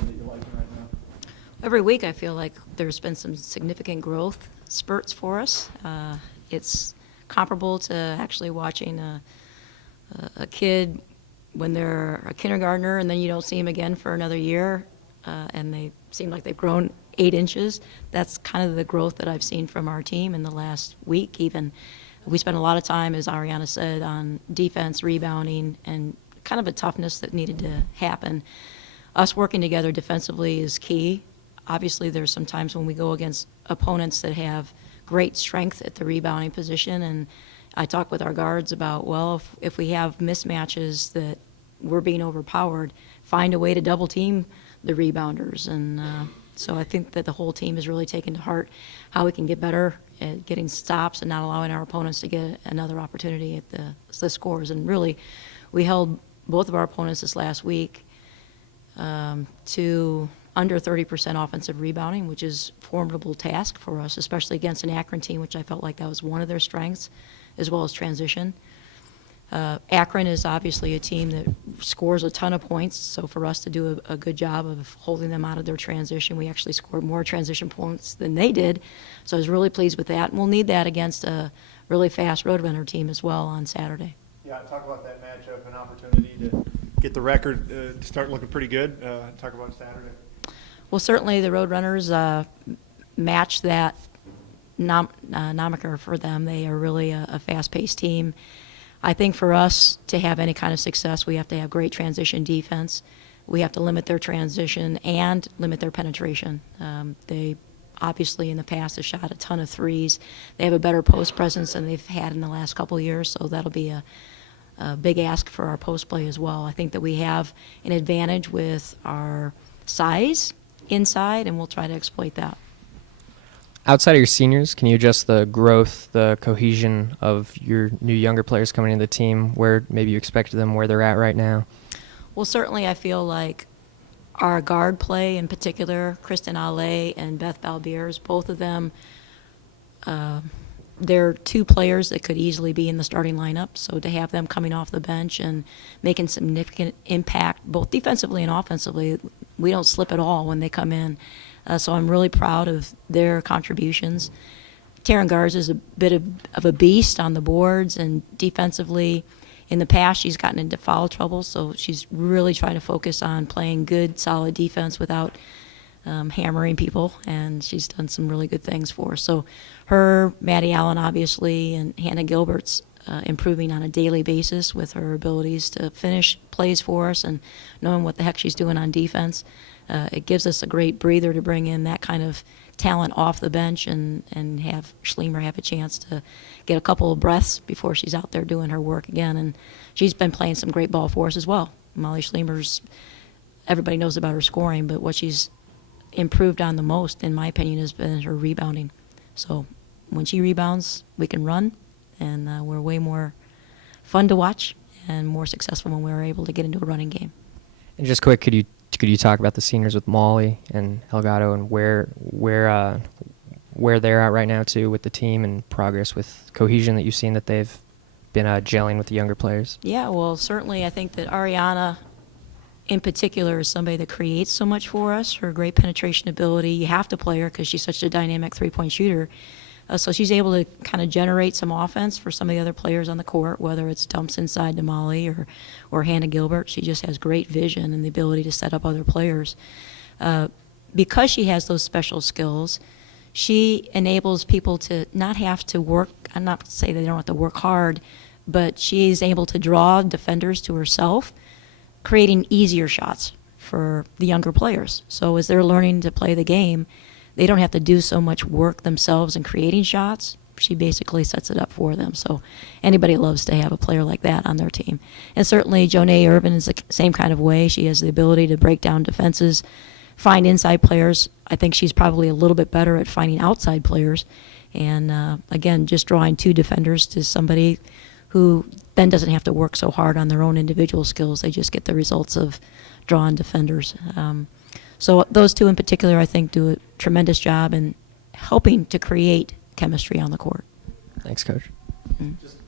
something that you're liking right now? Every week I feel like there's been some significant growth spurts for us. It's comparable to actually watching a kid when they're a kindergartner and then you don't see them again for another year and they seem like they've grown 8 inches. That's kind of the growth that I've seen from our team in the last week even. We spent a lot of time, as Ariana said, on defense, rebounding, and kind of a toughness that needed to happen. Us working together defensively is key. Obviously, there's some times when we go against opponents that have great strength at the rebounding position, and I talk with our guards about, well, if we have mismatches that we're being overpowered, find a way to double team the rebounders. And so I think that the whole team has really taken to heart how we can get better at getting stops and not allowing our opponents to get another opportunity at the scores. And really, we held both of our opponents this last week to under 30% offensive rebounding, which is a formidable task for us, especially against an Akron team, which I felt like that was one of their strengths, as well as transition. Akron is obviously a team that scores a ton of points, so for us to do a good job of holding them out of their transition, we actually scored more transition points than they did, so I was really pleased with that, and we'll need that against a really fast Roadrunner team as well on Saturday. Yeah, talk about that matchup, an opportunity to get the record to start looking pretty good. Talk about Saturday. Well, certainly the Roadrunners match that moniker for them. They are really a fast-paced team. I think for us to have any kind of success, we have to have great transition defense. We have to limit their transition and limit their penetration. They obviously in the past have shot a ton of threes. They have a better post presence than they've had in the last couple of years, so that'll be a big ask for our post play as well. I think that we have an advantage with our size inside, and we'll try to exploit that. Outside of your seniors, can you adjust the growth, the cohesion of your new younger players coming into the team, where maybe you expected them, where they're at right now? Well, certainly I feel like our guard play in particular, Kristen Ale and Beth Balbiers, both of them, they're 2 players that could easily be in the starting lineup. So to have them coming off the bench and making significant impact, both defensively and offensively, we don't slip at all when they come in. So I'm really proud of their contributions. Taryn Garza is a bit of a beast on the boards, and defensively, in the past, she's gotten into foul trouble, so she's really trying to focus on playing good, solid defense without hammering people, and she's done some really good things for us. So her, Maddie Allen, obviously, and Hannah Gilbert's improving on a daily basis with her abilities to finish plays for us and knowing what the heck she's doing on defense. It gives us a great breather to bring in that kind of talent off the bench and have Schlemer have a chance to get a couple of breaths before she's out there doing her work again. And she's been playing some great ball for us as well. Molly Schlemer's, everybody knows about her scoring, but what she's improved on the most, in my opinion, has been her rebounding. So when she rebounds, we can run, and we're way more fun to watch and more successful when we're able to get into a running game. And just quick, could you talk about the seniors with Molly and Elgato and where they're at right now too with the team and progress with cohesion that you've seen that they've been gelling with the younger players? Yeah, well, certainly I think that Ariana in particular is somebody that creates so much for us. Her great penetration ability, you have to play her because she's such a dynamic three-point shooter. So she's able to kind of generate some offense for some of the other players on the court, whether it's dumps inside to Molly or Hannah Gilbert. She just has great vision and the ability to set up other players. Because she has those special skills, she enables people to not have to work. I'm not to say they don't have to work hard, but she is able to draw defenders to herself, creating easier shots for the younger players. So as they're learning to play the game, they don't have to do so much work themselves in creating shots. She basically sets it up for them. So anybody loves to have a player like that on their team. And certainly Jonay Irvin is the same kind of way. She has the ability to break down defenses, find inside players. I think she's probably a little bit better at finding outside players. And again, just drawing 2 defenders to somebody who then doesn't have to work so hard on their own individual skills. They just get the results of drawing defenders. So those 2 in particular, I think, do a tremendous job in helping to create chemistry on the court. Thanks, Coach. Mm-hmm. Just